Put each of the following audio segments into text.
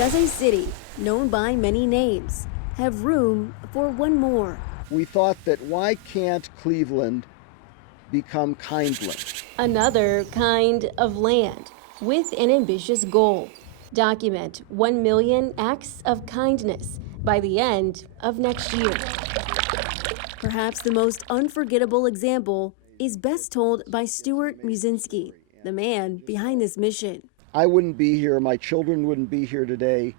Does a city known by many names have room for one more? We thought that why can't Cleveland become Kindland? Another kind of land with an ambitious goal. Document 1 million acts of kindness by the end of next year. Perhaps the most unforgettable example is best told by Stuart Musinski, the man behind this mission. I wouldn't be here, my children wouldn't be here today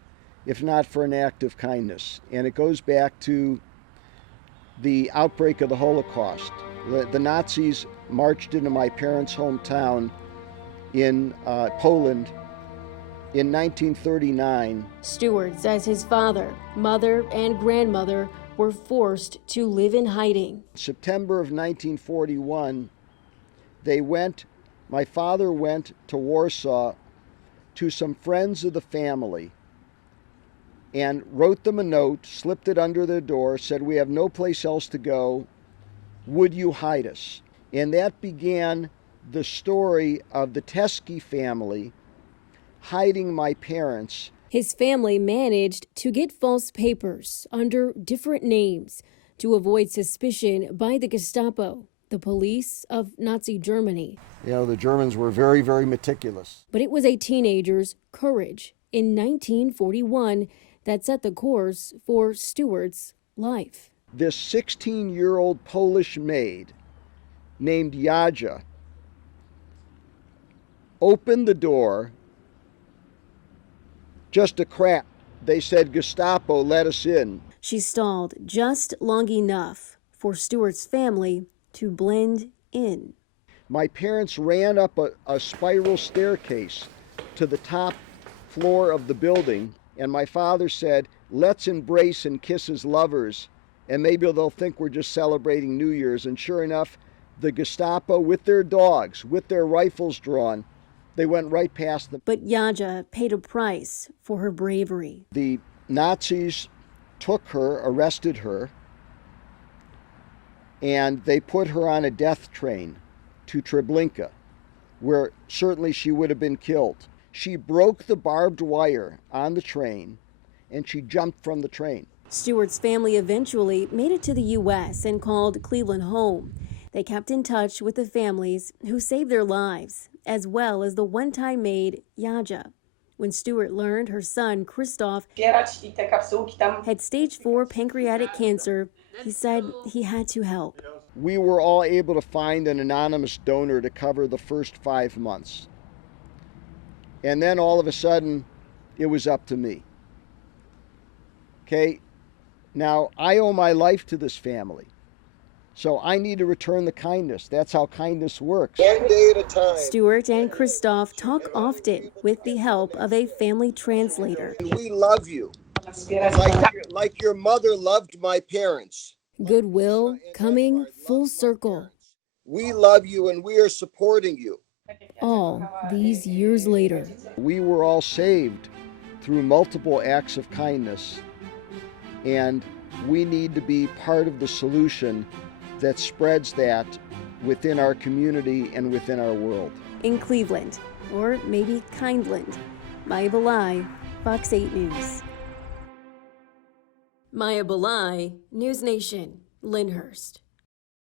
if not for an act of kindness. And it goes back to the outbreak of the Holocaust. The Nazis marched into my parents' hometown in Poland in 1939. Stuart says his father, mother, and grandmother were forced to live in hiding. September of 1941, my father went to Warsaw to some friends of the family and wrote them a note, slipped it under their door, said, "We have no place else to go. Would you hide us?" And that began the story of the Teskey family hiding my parents. His family managed to get false papers under different names to avoid suspicion by the Gestapo, the police of Nazi Germany. You know, the Germans were very, very meticulous. But it was a teenager's courage in 1941 that set the course for Stuart's life. This 16-year-old Polish maid named Jadzia opened the door just a crack. They said, "Gestapo, let us in." She stalled just long enough for Stuart's family to blend in. My parents ran up a spiral staircase to the top floor of the building, and my father said, "Let's embrace and kiss as lovers, and maybe they'll think we're just celebrating New Year's." And sure enough, the Gestapo, with their dogs, with their rifles drawn, they went right past them. But Jadzia paid a price for her bravery. The Nazis took her, arrested her, and they put her on a death train to Treblinka, where certainly she would have been killed. She broke the barbed wire on the train, and she jumped from the train. Stuart's family eventually made it to the U.S. and called Cleveland home. They kept in touch with the families who saved their lives, as well as the one-time maid, Jadzia. When Stuart learned her son, Krzysztof, had stage 4 pancreatic cancer, he said he had to help. We were all able to find an anonymous donor to cover the first 5 months. And then all of a sudden, it was up to me. Okay, now I owe my life to this family. So I need to return the kindness. That's how kindness works. One day at a time. Stuart and Krzysztof talk often with the help of a family translator. We love you, like your mother loved my parents. Goodwill coming full circle. We love you and we are supporting you. All these years later. We were all saved through multiple acts of kindness, and we need to be part of the solution that spreads that within our community and within our world. In Cleveland, or maybe Kindland, Maya Belai, Fox 8 News. Maya Belai, News Nation, Lyndhurst.